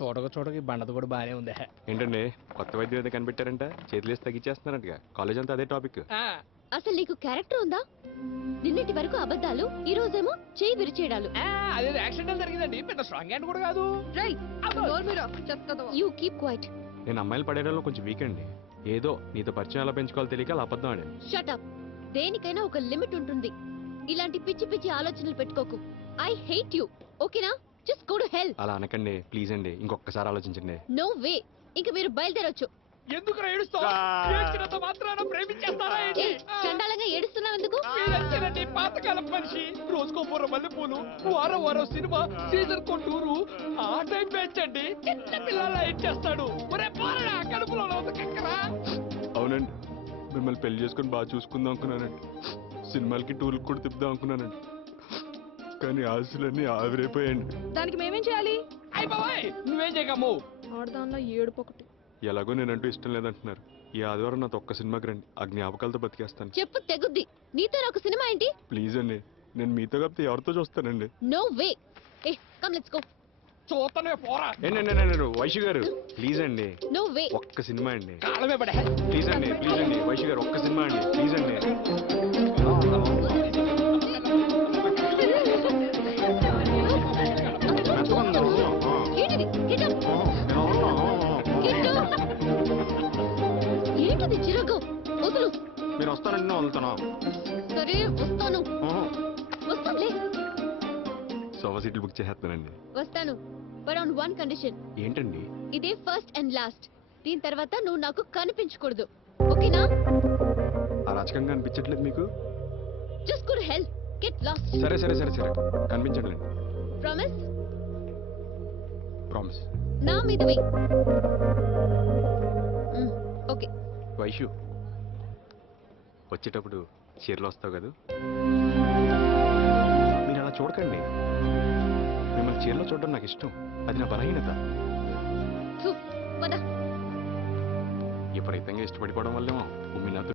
చూడక చూడక ఈ బండది కూడా బానే ఉంది. ఏంటండి కొత్త వైద్యం ఏదో కనిపెట్టారంట, చేతులు వేసి తగ్గించేస్తున్నారంటగా. కాలేజ్ అంతా అదే టాపిక్. అసలు నీకు క్యారెక్టర్ ఉందా? నిన్నటి వరకు అబద్ధాలు, ఈ రోజేమో చేయి విరిచేయడాలు. అదే యాక్సిడెంట్ జరిగిందండి, పెద్ద స్ట్రాంగ్ హ్యాండ్ కూడా కాదు. You keep quiet. నేను అమ్మాయిలు పడేయడంలో కొంచెం వీక్ అండి. ఏదో నీతో పరిచయం ఎలా పెంచుకోవాలో తెలియక అలా అబద్ధం ఆడాను. Shut up. దేనికైనా ఒక లిమిట్ ఉంటుంది. ఇలాంటి పిచ్చి పిచ్చి ఆలోచనలు పెట్టుకోకు. I hate you. ఓకేనా? Just go to hell. అలా అనకండి ప్లీజ్ అండి, ఇంకొకసారి ఆలోచించండి. No way. ఇంక మీరు బయలుదేరొచ్చు. ఎందుకు ఏడుస్తావు? ఏడ్చినంత మాత్రాన ప్రేమించేస్తారా ఏంటి? చండాలంగా ఏడుస్తున్నావు ఎందుకు? మీరంతేనండి పాతకాలం మనిషి. రోజుకో పూర మల్లెపూలు, వారం వారం సినిమా, సీజన్ కో టూరు. ఆ టైం పెంచండి, చిన్న పిల్లల ఇచ్చేస్తాడు. ఒరే పోరడా, కడుపులో కక్కరా. అవునండి, మిమ్మల్ని పెళ్లి చేసుకుని బాగా చూసుకుందాం అనుకున్నానండి. సినిమాలకి టూర్కి కూడా తిప్పుదాం అనుకున్నానండి. కానీ ఆశలన్నీ ఆవిరైపోయాయండి. దానికి మేమేం చేయాలి? అయ్య బాబాయ్, నువ్వేం చేయకమ్ము. ఆడదానిలో ఏడుపు ఒకటి. ఎలాగో నేనంటూ ఇష్టం లేదంటున్నారు. ఈ ఆదివారం నాతో ఒక్క సినిమాకి రండి, ఆ జ్ఞాపకాలతో బతికేస్తాను. చెప్పు తెగుద్ది. నీతో నాకు సినిమా ఏంటి? ప్లీజ్ అండి, నేను మీతో కాకపోతే ఎవరితో చూస్తానండి. No way. ఏ కమ్ లెట్స్ గో. చూతనే పోరా. వైషు గారు ప్లీజ్ అండి, నో వే. ఒక్క సినిమా అండి. కాలమే పడే. ప్లీజ్ అండి వైషు గారు ఒక్క సినిమా అండి ప్లీజ్ అండి. ఏంటిది? Get up. Get up. ఏంటిది చిరాకు? వదులు. మీరు వస్తానండి, వదులుతాను. సరే వస్తాను. వస్తానులే. సోఫా సీట్లు బుక్ చేసేస్తానండి. వస్తాను. But on one condition. ఏంటండి? ఇదే ఫస్ట్ అండ్ లాస్ట్. దీని తర్వాత నువ్వు నాకు కనిపించకూడదు. ఓకేనా? అరాచకంగా అనిపించట్లేదు మీకు? Just go to hell. Get lost. సరే సరే సరే సరే కనిపించండి. ప్రామిస్? ప్రామిస్. నా మీద వెయ్. ఓకే. వైషు, వచ్చేటప్పుడు చీరలు వస్తావు కదా? మీరు అలా చూడకండి. మిమ్మల్ని చీరలో చూడడం నాకు ఇష్టం, అది నా బలహీనత. విపరీతంగా ఇష్టపడిపోవడం వల్లేమో మీ నాతో